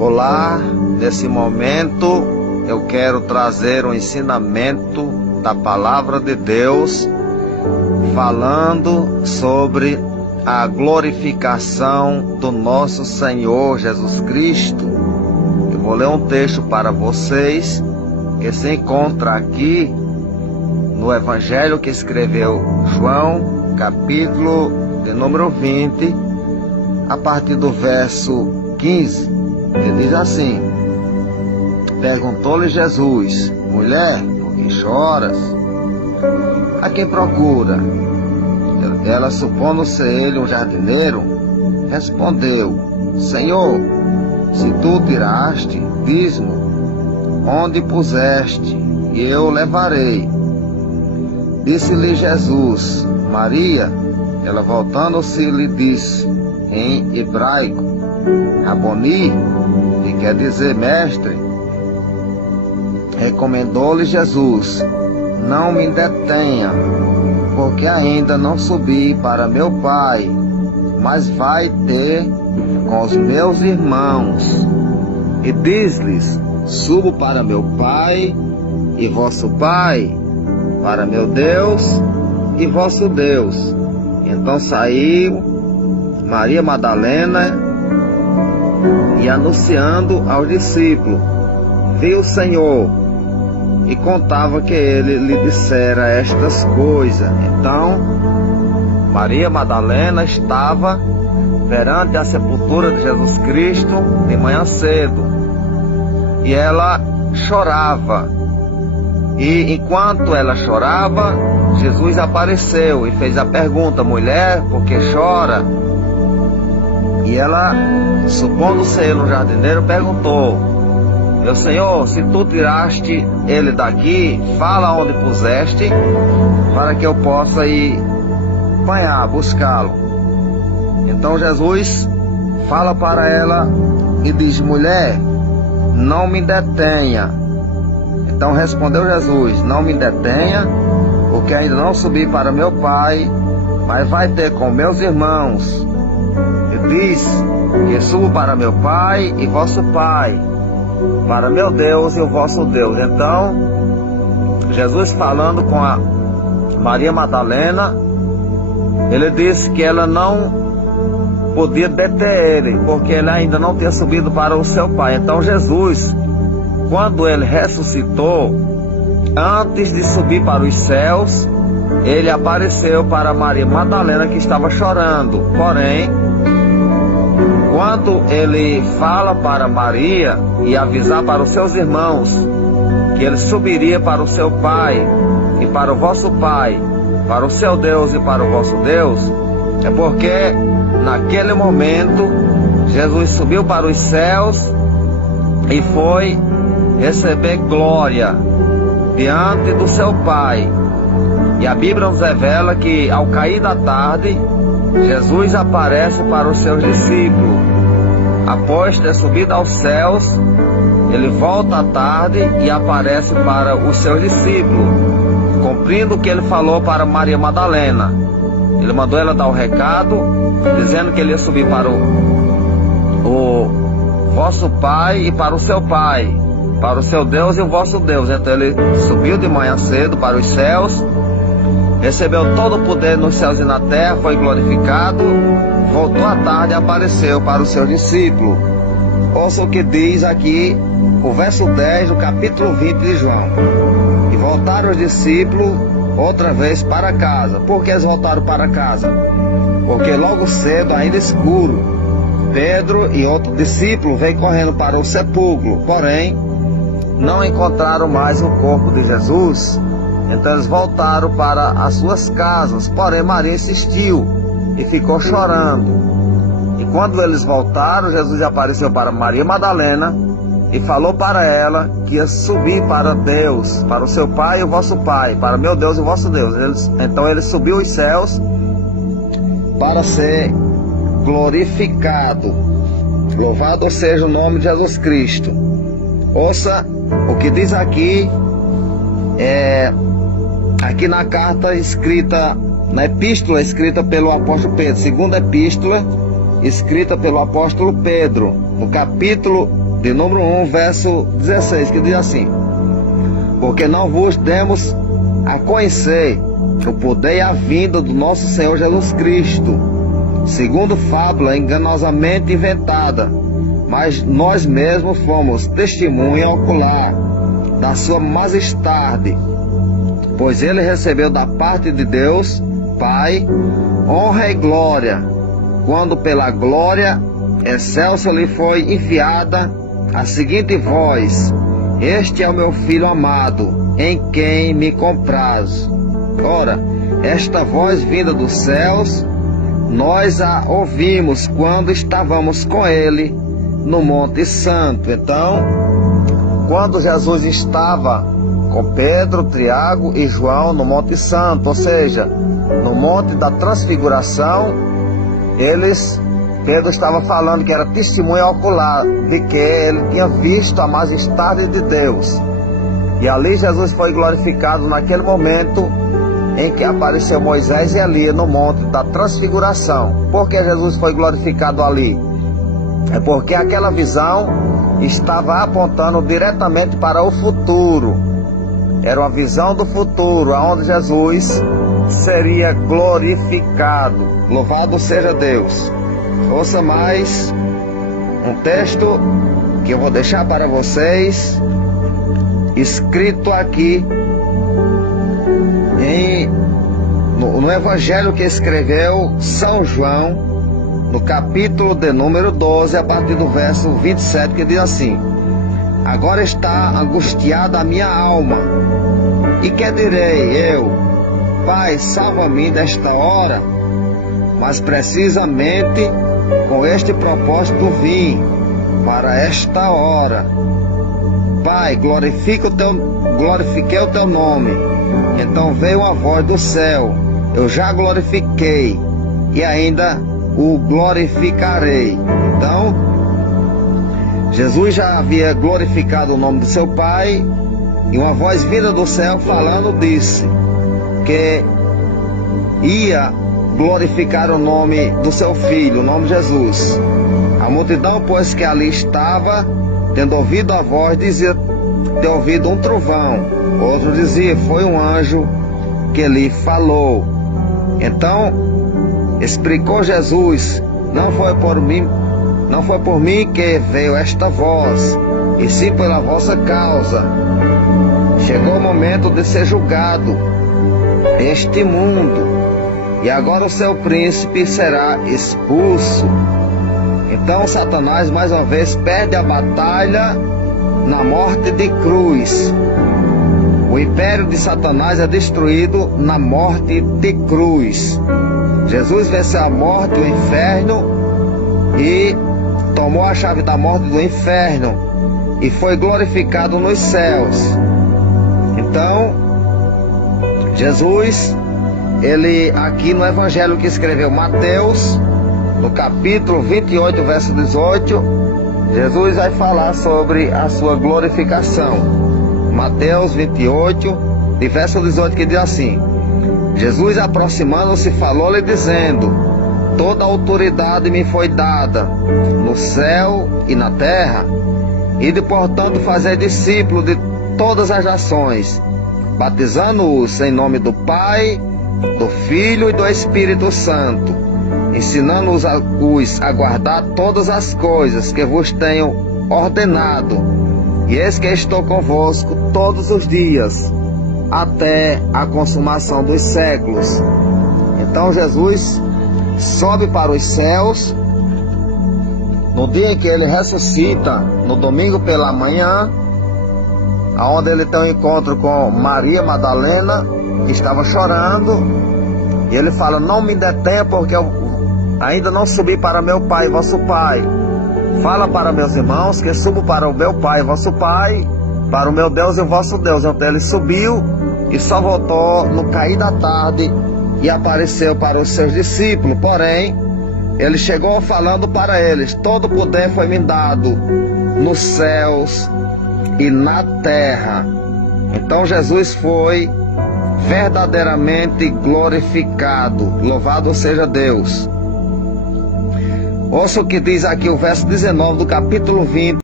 Olá, nesse momento eu quero trazer um ensinamento da Palavra de Deus, falando sobre a glorificação do nosso Senhor Jesus Cristo. Eu vou ler um texto para vocês, que se encontra aqui no Evangelho que escreveu João, capítulo de número 20, a partir do verso 15, ele diz assim: perguntou-lhe Jesus: mulher, por que choras? A quem procura? Ela, supondo ser ele um jardineiro, respondeu: Senhor, se tu tiraste, diz-me onde puseste, e eu levarei. Disse-lhe Jesus: Maria. Ela, voltando-se, lhe disse em hebraico, Raboni, que quer dizer mestre. Recomendou-lhe Jesus: não me detenha, porque ainda não subi para meu Pai, mas vai ter com os meus irmãos. E diz-lhes: subo para meu Pai e vosso Pai, para meu Deus e vosso Deus. Então saiu Maria Madalena e, anunciando aos discípulos, viu o Senhor e contava que ele lhe dissera estas coisas. Então Maria Madalena estava perante a sepultura de Jesus Cristo de manhã cedo, e ela chorava. E enquanto ela chorava, Jesus apareceu e fez a pergunta: mulher, por que chora? E ela, supondo ser um jardineiro, perguntou: meu Senhor, se tu tiraste ele daqui, fala onde puseste, para que eu possa ir apanhar, buscá-lo. Então Jesus fala para ela e diz: mulher, não me detenha. Então respondeu Jesus: não me detenha, porque ainda não subi para meu Pai, mas vai ter com meus irmãos. E diz que subo para meu Pai e vosso Pai, para meu Deus e o vosso Deus. Então Jesus, falando com a Maria Madalena, ele disse que ela não podia deter ele, porque ele ainda não tinha subido para o seu Pai. Então Jesus, quando ele ressuscitou, antes de subir para os céus, ele apareceu para Maria Madalena, que estava chorando. Porém, quando ele fala para Maria e avisar para os seus irmãos que ele subiria para o seu Pai e para o vosso Pai, para o seu Deus e para o vosso Deus, é porque naquele momento Jesus subiu para os céus e foi receber glória diante do seu Pai. E a Bíblia nos revela que ao cair da tarde, Jesus aparece para os seus discípulos. Após ter subido aos céus, ele volta à tarde e aparece para os seus discípulos, cumprindo o que ele falou para Maria Madalena. Ele mandou ela dar o recado, dizendo que ele ia subir para o vosso Pai e para o seu Pai, para o seu Deus e o vosso Deus. Então ele subiu de manhã cedo para os céus, recebeu todo o poder nos céus e na terra, foi glorificado, voltou à tarde e apareceu para os seus discípulos. Ouça o que diz aqui o verso 10 do capítulo 20 de João. E voltaram os discípulos outra vez para casa. Por que eles voltaram para casa? Porque logo cedo, ainda escuro, Pedro e outro discípulo veio correndo para o sepulcro, porém não encontraram mais o corpo de Jesus. Então eles voltaram para as suas casas, porém Maria insistiu e ficou chorando. E quando eles voltaram, Jesus apareceu para Maria Madalena e falou para ela que ia subir para Deus, para o seu Pai e o vosso Pai, para meu Deus e o vosso Deus. Então ele subiu os céus para ser glorificado. Louvado seja o nome de Jesus Cristo. Ouça o que diz aqui, aqui na carta escrita, na epístola escrita pelo apóstolo Pedro, segunda epístola escrita pelo apóstolo Pedro, no capítulo de número 1, verso 16, que diz assim: porque não vos demos a conhecer o poder e a vinda do nosso Senhor Jesus Cristo, segundo fábula enganosamente inventada, mas nós mesmos fomos testemunha ocular da sua majestade, pois ele recebeu da parte de Deus Pai honra e glória, quando pela glória excelsa lhe foi enviada a seguinte voz: este é o meu Filho amado, em quem me comprazo. Ora, esta voz vinda dos céus, nós a ouvimos quando estávamos com ele no Monte Santo. Então, quando Jesus estava com Pedro, Tiago e João no Monte Santo, ou seja, no Monte da Transfiguração, Pedro estava falando que era testemunha ocular de que ele tinha visto a majestade de Deus. E ali Jesus foi glorificado naquele momento em que apareceu Moisés e Elias no Monte da Transfiguração. Por que Jesus foi glorificado ali? É porque aquela visão estava apontando diretamente para o futuro. Era uma visão do futuro, onde Jesus seria glorificado. Louvado seja Deus. Ouça mais um texto que eu vou deixar para vocês, escrito aqui no Evangelho que escreveu São João, no capítulo de número 12, a partir do verso 27, que diz assim: agora está angustiada a minha alma, e que direi eu? Pai, salva-me desta hora. Mas precisamente com este propósito vim para esta hora. Pai, glorifiquei o teu nome. Então veio uma voz do céu: eu já glorifiquei e ainda o glorificarei. Então, Jesus já havia glorificado o nome do seu Pai, e uma voz vinda do céu falando disse que ia glorificar o nome do seu Filho, o nome de Jesus. A multidão, pois, que ali estava, tendo ouvido a voz, dizia ter ouvido um trovão. Outro dizia: foi um anjo que lhe falou. Então explicou Jesus: não foi por mim que veio esta voz, e sim pela vossa causa. Chegou o momento de ser julgado este mundo, e agora o seu príncipe será expulso. Então Satanás mais uma vez perde a batalha na morte de cruz. O império de Satanás é destruído na morte de cruz. Jesus venceu a morte, o inferno, e tomou a chave da morte do inferno, e foi glorificado nos céus. Então, Jesus, ele aqui no Evangelho que escreveu Mateus, no capítulo 28, verso 18, Jesus vai falar sobre a sua glorificação. Mateus 28, de verso 18, que diz assim: Jesus, aproximando-se, falou-lhe dizendo: toda a autoridade me foi dada no céu e na terra, e de portanto fazer discípulos de todas as nações, batizando-os em nome do Pai, do Filho e do Espírito Santo, ensinando-os a guardar todas as coisas que vos tenho ordenado, e eis que estou convosco todos os dias, até a consumação dos séculos. Então Jesus sobe para os céus no dia em que ele ressuscita, no domingo pela manhã, onde ele tem um encontro com Maria Madalena, que estava chorando, e ele fala: não me detenha, porque eu ainda não subi para meu Pai, vosso Pai. Fala para meus irmãos que subo para o meu Pai, vosso Pai, para o meu Deus e o vosso Deus. Então ele subiu e só voltou no cair da tarde e apareceu para os seus discípulos. Porém, ele chegou falando para eles: todo poder foi me dado nos céus e na terra. Então Jesus foi verdadeiramente glorificado. Louvado seja Deus. Ouça o que diz aqui o verso 19 do capítulo 20.